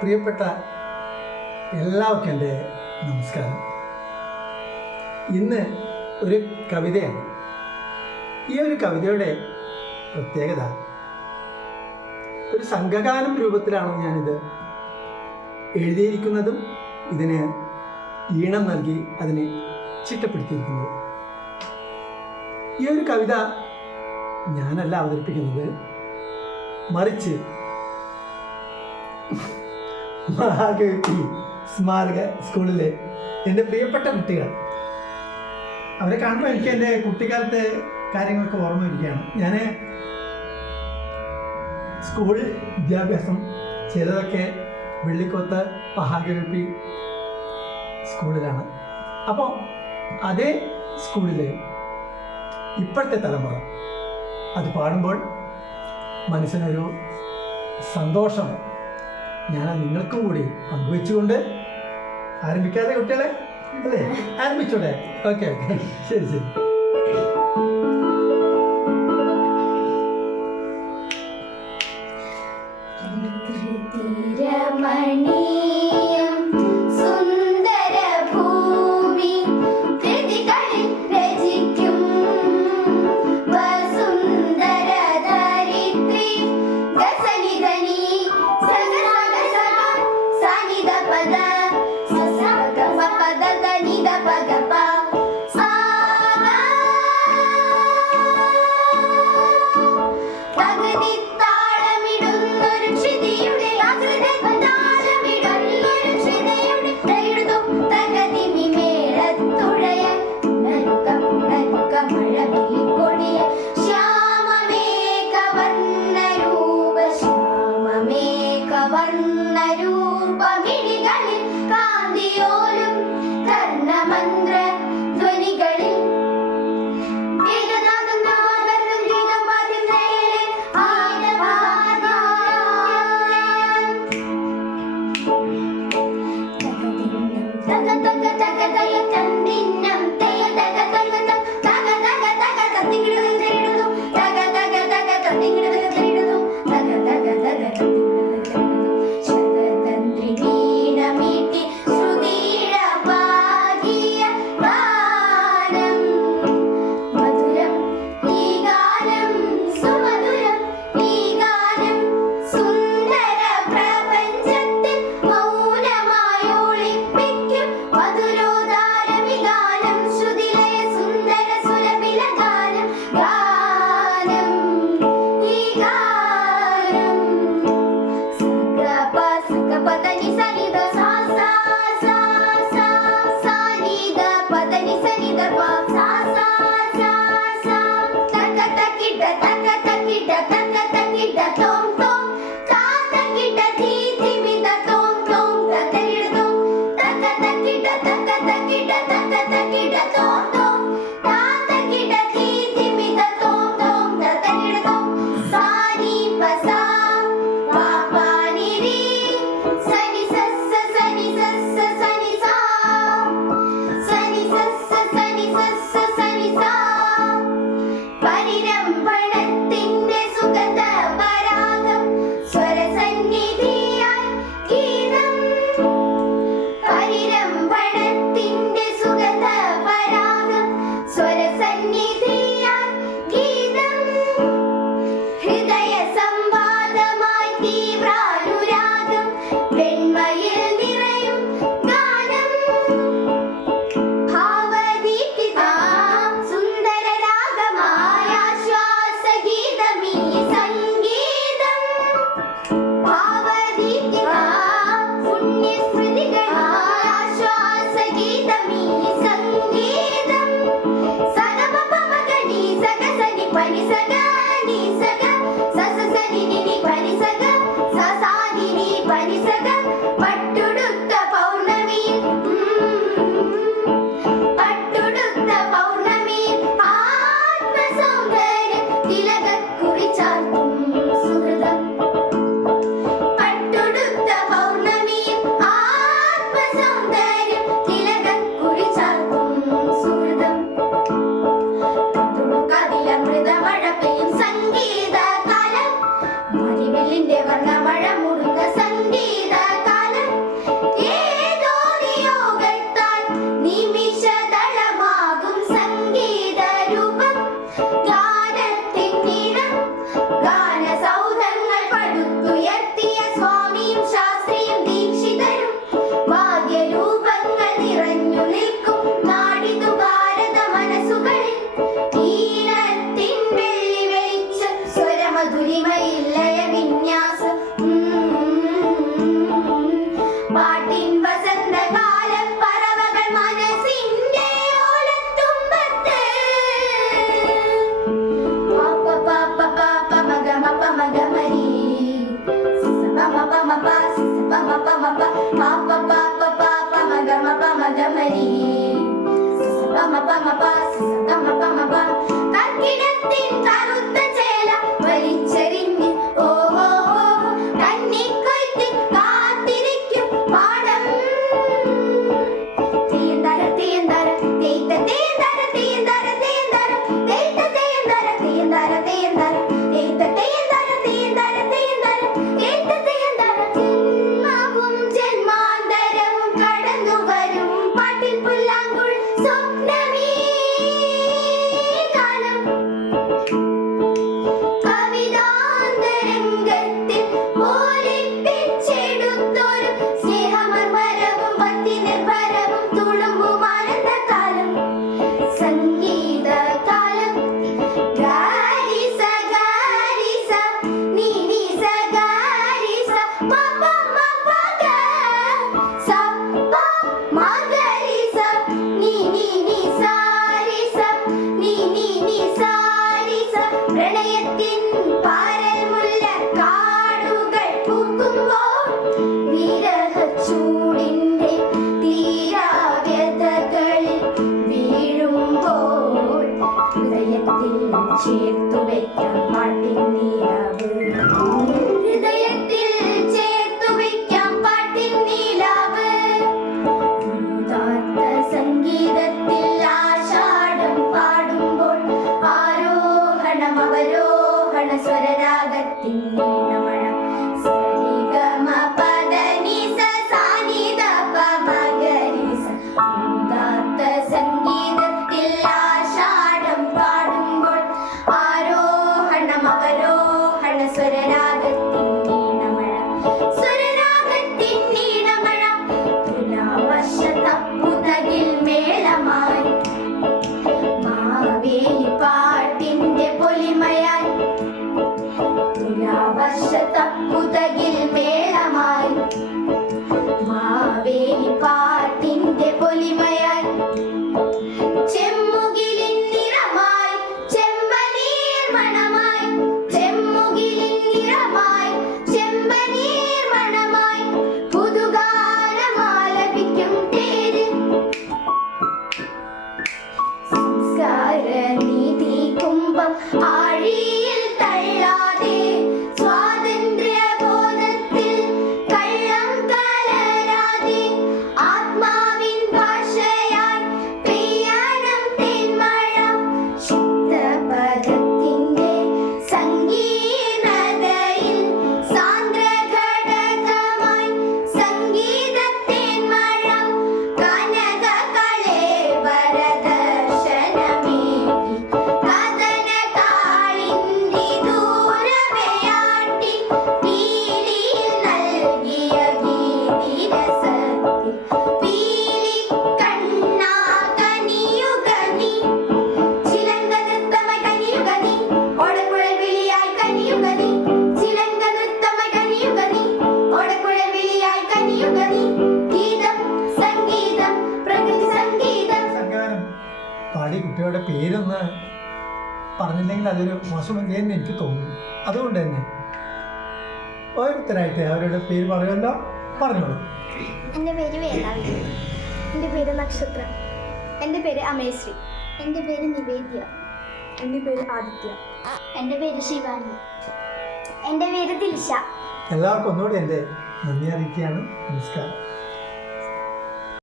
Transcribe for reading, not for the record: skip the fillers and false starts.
പ്രിയപ്പെട്ട എല്ലാവർക്കും എൻ്റെ നമസ്കാരം. ഇന്ന് ഒരു കവിതയാണ്. ഈ ഒരു കവിതയുടെ പ്രത്യേകത, ഒരു സംഘഗാനം രൂപത്തിലാണ് ഞാനിത് എഴുതിയിരിക്കുന്നതും ഇതിന് ഈണം നൽകി അതിനെ ചിട്ടപ്പെടുത്തിയിരിക്കുന്നത്. ഈ ഒരു കവിത ഞാനല്ല അവതരിപ്പിക്കുന്നത്, മറിച്ച് മഹാകവി സ്മാരക സ്കൂളിലെ എൻ്റെ പ്രിയപ്പെട്ട കുട്ടികൾ, അവരെ കാണുമ്പോൾ എനിക്ക് എൻ്റെ കുട്ടിക്കാലത്തെ കാര്യങ്ങളൊക്കെ ഓർമ്മ വരികയാണ്. ഞാൻ സ്കൂൾ വിദ്യാഭ്യാസം ചെയ്തതൊക്കെ വെള്ളിക്കോത്ത് മഹാകവി സ്കൂളിലാണ്. അപ്പോൾ അതേ സ്കൂളിൽ ഇപ്പോഴത്തെ തലമുറ അത് പാടുമ്പോൾ മനസ്സിനൊരു സന്തോഷം ഞാൻ നിങ്ങൾക്കും കൂടി പങ്കുവെച്ചുകൊണ്ട് ആരംഭിക്കാതെ കുട്ടികളെ അല്ലേ? ആരംഭിച്ചോട്ടെ. ഓക്കെ ഓക്കെ, ശരി ശരി. മഴ പെയ്യും കർക്കിടത്തിൻ കറുത്ത ചേല വലിച്ചെറിഞ്ഞ് ഓഹോ കന്നിക്കൊയ്ത്തിൽ കാത്തിരിക്കും പാടം. തീയന്തര തീയന്തര തീത്ത തീയന്തര തീയന്തര തീയന്തര തീത്ത തീയന്തര തീയന്തര തീയന്തര തീത്ത തീയന്തര തീയന്തര തീയന്തര തീത്ത തീയന്തര. ജന്മവും ജന്മാന്തരവും കടന്നു വരും പാട്ടിൽ പുല്ലാങ്കുഴൽ സ്വപ്നമേ കാലം. കവിതാന്തരംഗത്തിൽ പോലിപ്പിച്ചെടുത്തൊരു സ്നേഹമർമരവും ഭക്തി നിർഭരവും തുളുമ്പും ആനന്ദകാലം. സംഗീതകാലം. ഗാരിസ ഗാരിസ നീ നീ സ ഗാരിസ പപ മപ ഗ സ പ മ ഗരിസ നീ നീ നീ സാരിസ നീ നീ നീ സാരിസ. പ്രണയത്തിൻ പാരൽ മുല്ല കാടുകൾ പൂക്കുമ്പോൾ വിരഹച്ചൂടിന്റെ തീരാവ്യതകളിൽ വീഴുമ്പോൾ ഹൃദയത്തിൽ ചേർത്തു വയ്ക്കാം പാട്ടിൻ നീലാവ്. ഹൃദയത്തിൽ ചേർത്തു വയ്ക്കാം പാട്ടിൻ നീലാവ്. ഉദാത്ത സംഗീതത്തിൽ ആഷാഢം പാടുമ്പോൾ ആരോഹണം അവരോഹണ സ്വരരാഗത്തിൻ ഈണമഴ. സരിഗമ പദ നിസ സാനിധ പമ ഗരിസ. ഉദാത്ത സംഗീതത്തിൽ ആഷാഢം പാടുമ്പോൾ ആരോഹണം അവരോഹണ സ്വരരാഗത്തിൻ ഈണമഴ. സ്വരരാഗത്തിൻ ഈണമഴ. തുലാവർഷ തപ്പുതകിൽ മേളമായി മാവേലി പാട്ടിന്റെ പൊലിമയായി. തുലാവർഷ തപ്പുതകിൽ മേളമായി മാവേലി പാട്ടിന്റെ പൊലിമയായി. ചെമ്മുകിലിൻ നിറമായി ചെമ്പനീർ മണമായി. ചെമ്മുകിലിൻ നിറമായി ചെമ്പനീർ മണമായി. പുതുഗാനമാലപിക്കും തേര്. സംസ്കാരനീതി കുംഭം ആഴിയിൽ തള്ളാതെ സ്വാതന്ത്ര്യബോധത്തിൽ കള്ളം കലരാതെ ആത്മാവിൻ ഭാഷയായി പെയ്യണം തേന്മഴ. ശുദ്ധപദത്തിന്റെ സങ്കീർണതയിൽ സാന്ദ്രഘടകമായി സംഗീതത്തേന്മഴ. കനകകളേവരദർശനമേകി കഥനകാളിന്തി ദൂരമയാട്ടി പീലിയിൽ നൽകിയ ഗീതിരസത്തിൽ പീലി കണ്ണാ കനിയുക നീ. ചിലങ്ക നൃത്തമായി കനിയുക നീ. ഓടക്കുഴൽ വിളിയായി കനിയുക നീ. ചിലങ്ക നൃത്തമായി കനിയുക നീ. ഓടക്കുഴൽ വിളിയായി കനിയുക നീ. ഗീതം സംഗീതം പ്രകൃതി സംഗീതം. സംഗാനം പാടി കുട്ടികളുടെ പേരൊന്ന് പറഞ്ഞില്ലെങ്കിൽ അതൊരു മോശമല്ലേന്ന് എനിക്ക് തോന്നുന്നു. അതുകൊണ്ട് തന്നെ ഓരോരുത്തരായിട്ട് അവരുടെ പേര് പറയുമല്ലോ, പറഞ്ഞോളൂ. എൻ്റെ പേര് വേദാവതി. എൻ്റെ പേര് നക്ഷത്ര. എൻ്റെ പേര് അമേശ്രീ. എൻ്റെ പേര് നിവേദ്യ. എൻ്റെ പേര് ആദിത്യ. എൻ്റെ പേര് ശിവാനി. എൻ്റെ പേര് ദിൽഷ. എല്ലാവർക്കും ഒന്നുകൂടി എൻ്റെ നന്ദി അറിയിക്കുകയാണ്. നമസ്കാരം.